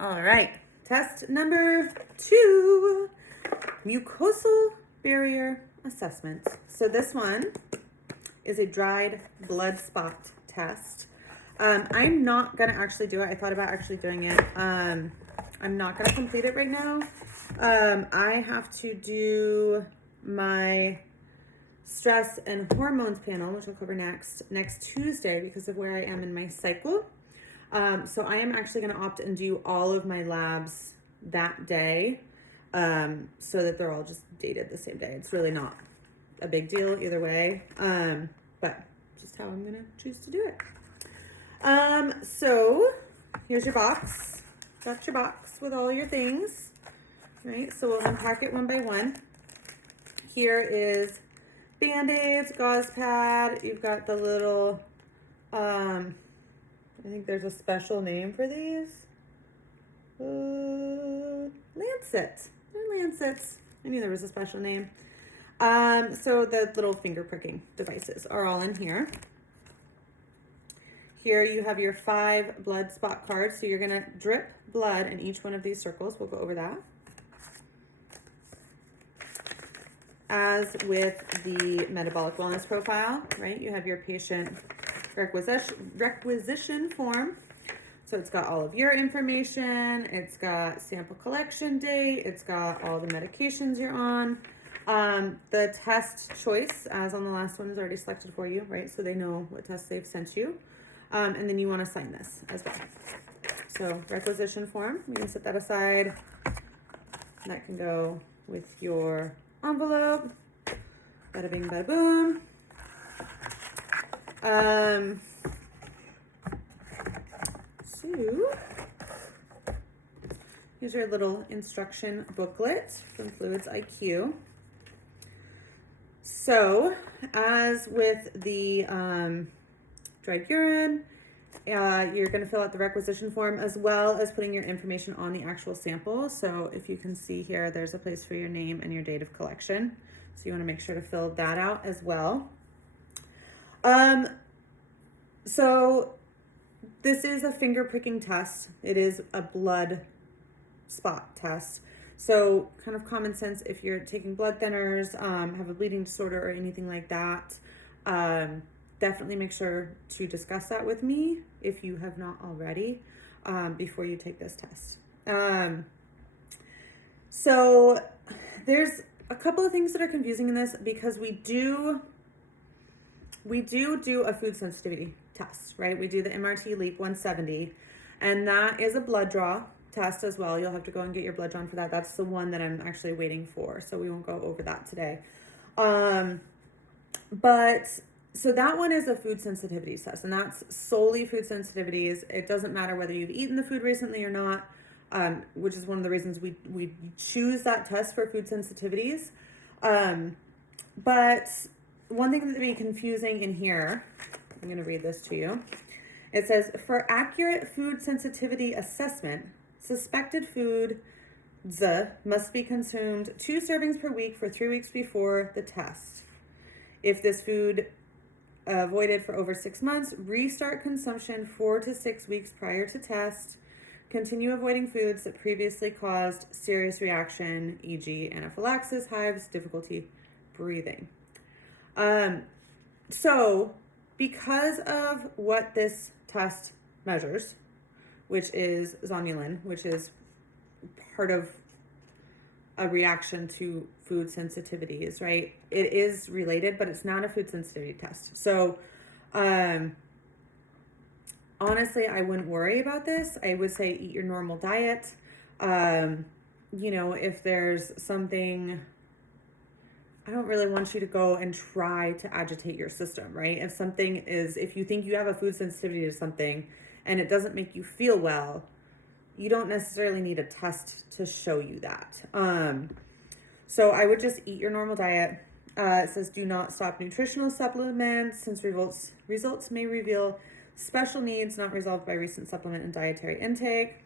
All right, test number 2, mucosal barrier assessment. So this one is a dried blood spot test. I'm not gonna actually do it. I thought about actually doing it. I'm not gonna complete it right now. I have to do my stress and hormones panel, which I'll cover next Tuesday because of where I am in my cycle. So I am actually going to opt and do all of my labs that day, so that they're all just dated the same day. It's really not a big deal either way, but just how I'm going to choose to do it. So here's your box. Got your box with all your things, right? So we'll unpack it one by one. Here is Band-Aids, gauze pad. You've got the little, I think there's a special name for these. Lancet. They're lancets. I knew there was a special name. So the little finger pricking devices are all in here. Here you have your 5 blood spot cards. So you're going to drip blood in each one of these circles. We'll go over that. As with the metabolic wellness profile, right? You have your patient requisition form. So it's got all of your information. It's got sample collection date. It's got all the medications you're on. The test choice, as on the last one, is already selected for you, right? So they know what tests they've sent you. And then you want to sign this as well. So requisition form, you can set that aside. That can go with your envelope. Bada bing, bada boom. So here's your little instruction booklet from Fluids IQ. So as with the dried urine, you're going to fill out the requisition form as well as putting your information on the actual sample. So if you can see here, there's a place for your name and your date of collection. So you want to make sure to fill that out as well. So this is a finger pricking test. It is a blood spot test. So kind of common sense, if you're taking blood thinners, have a bleeding disorder or anything like that, definitely make sure to discuss that with me if you have not already, before you take this test. So there's a couple of things that are confusing in this because we do a food sensitivity test, right? We do the MRT Leap 170, and that is a blood draw test as well. You'll have to go and get your blood drawn for that. That's the one that I'm actually waiting for, so we won't go over that today. But so that one is a food sensitivity test, and that's solely food sensitivities. It doesn't matter whether you've eaten the food recently or not, which is one of the reasons we choose that test for food sensitivities. But one thing that may be confusing in here, I'm going to read this to you. It says, for accurate food sensitivity assessment, suspected foods must be consumed 2 servings per week for 3 weeks before the test. If this food avoided for over 6 months, restart consumption 4 to 6 weeks prior to test. Continue avoiding foods that previously caused serious reaction, e.g. anaphylaxis, hives, difficulty breathing. So because of what this test measures, which is zonulin, which is part of a reaction to food sensitivities, right? It is related, but it's not a food sensitivity test. So, honestly, I wouldn't worry about this. I would say eat your normal diet. If there's something, I don't really want you to go and try to agitate your system, right? If you think you have a food sensitivity to something and it doesn't make you feel well, you don't necessarily need a test to show you that. So I would just eat your normal diet. It says do not stop nutritional supplements since results may reveal special needs not resolved by recent supplement and dietary intake.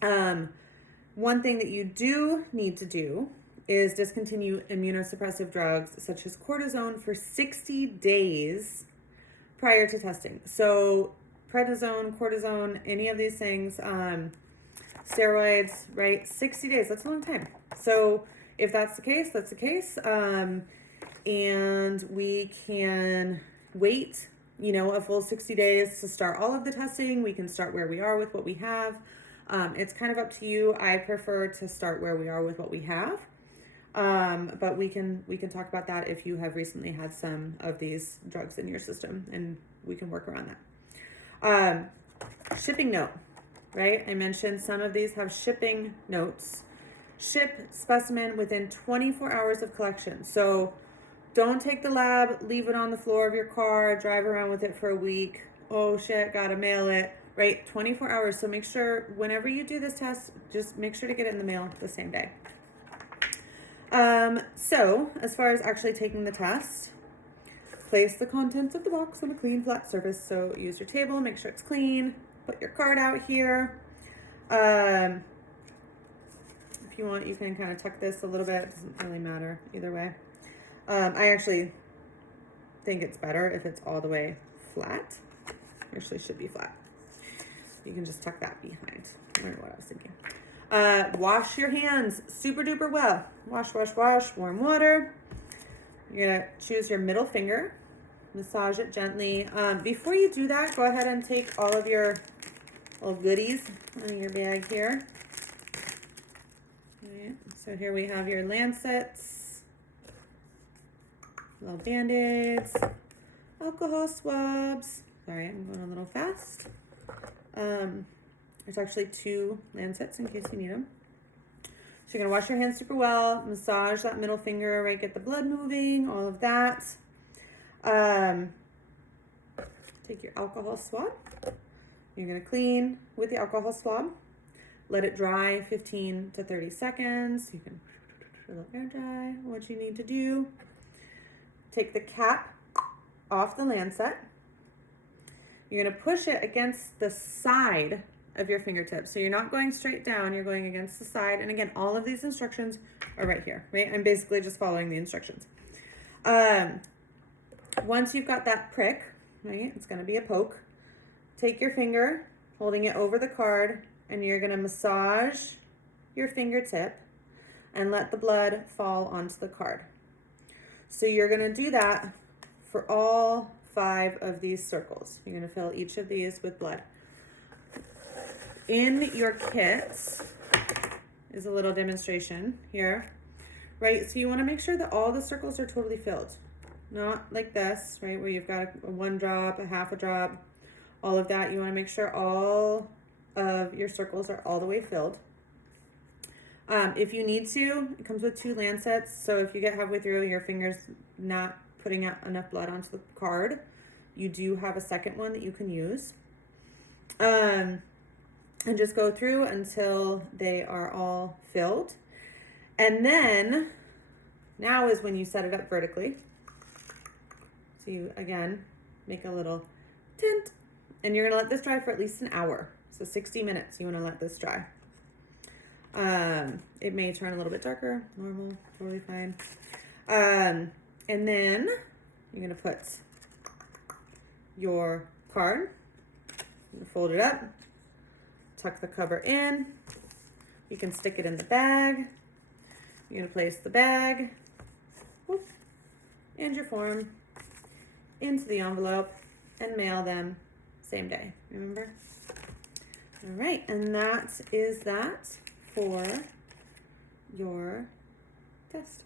One thing that you do need to do is discontinue immunosuppressive drugs such as cortisone for 60 days prior to testing. So prednisone, cortisone, any of these things, steroids, right? 60 days, that's a long time. So if that's the case, that's the case. And we can wait, you know, a full 60 days to start all of the testing. We can start where we are with what we have. It's kind of up to you. I prefer to start where we are with what we have. But we can talk about that if you have recently had some of these drugs in your system, and we can work around that. Shipping note, right? I mentioned some of these have shipping notes. Ship specimen within 24 hours of collection. So don't take the lab, leave it on the floor of your car, drive around with it for a week. Oh shit, gotta mail it, right? 24 hours. So make sure whenever you do this test, just make sure to get it in the mail the same day. So as far as actually taking the test, place the contents of the box on a clean, flat surface. So use your table, make sure it's clean. Put your card out here. If you want, you can kind of tuck this a little bit. It doesn't really matter either way. I actually think it's better if it's all the way flat. Actually should be flat. You can just tuck that behind. I don't know what I was thinking. Wash your hands super duper well. Wash, warm water. You're gonna choose your middle finger, massage it gently. Before you do that, go ahead and take all of your little goodies out of your bag here. Right, so here we have your lancets, little band-aids, alcohol swabs. Sorry, I'm going a little fast. There's actually 2 lancets in case you need them. So you're gonna wash your hands super well, massage that middle finger, right? Get the blood moving, all of that. Take your alcohol swab. You're gonna clean with the alcohol swab. Let it dry 15 to 30 seconds. You can let air dry. What you need to do, take the cap off the lancet. You're gonna push it against the side of your fingertips. So you're not going straight down, you're going against the side. And again, all of these instructions are right here, right? I'm basically just following the instructions. Once you've got that prick, right, it's gonna be a poke. Take your finger, holding it over the card, and you're gonna massage your fingertip and let the blood fall onto the card. So you're gonna do that for all 5 of these circles. You're gonna fill each of these with blood. In your kits is a little demonstration here, right? So you wanna make sure that all the circles are totally filled. Not like this, right, where you've got a 1 drop, a half a drop, all of that. You wanna make sure all of your circles are all the way filled. If you need to, it comes with 2 lancets. So if you get halfway through, your finger's not putting out enough blood onto the card, you do have a second one that you can use. And just go through until they are all filled. And then, now is when you set it up vertically. So you, again, make a little tent. And you're gonna let this dry for at least an hour. So 60 minutes, you wanna let this dry. It may turn a little bit darker, normal, totally fine. And then you're gonna put your card, fold it up, tuck the cover in. You can stick it in the bag. You're gonna place the bag and your form into the envelope and mail them same day, remember? All right, and that is that for your test.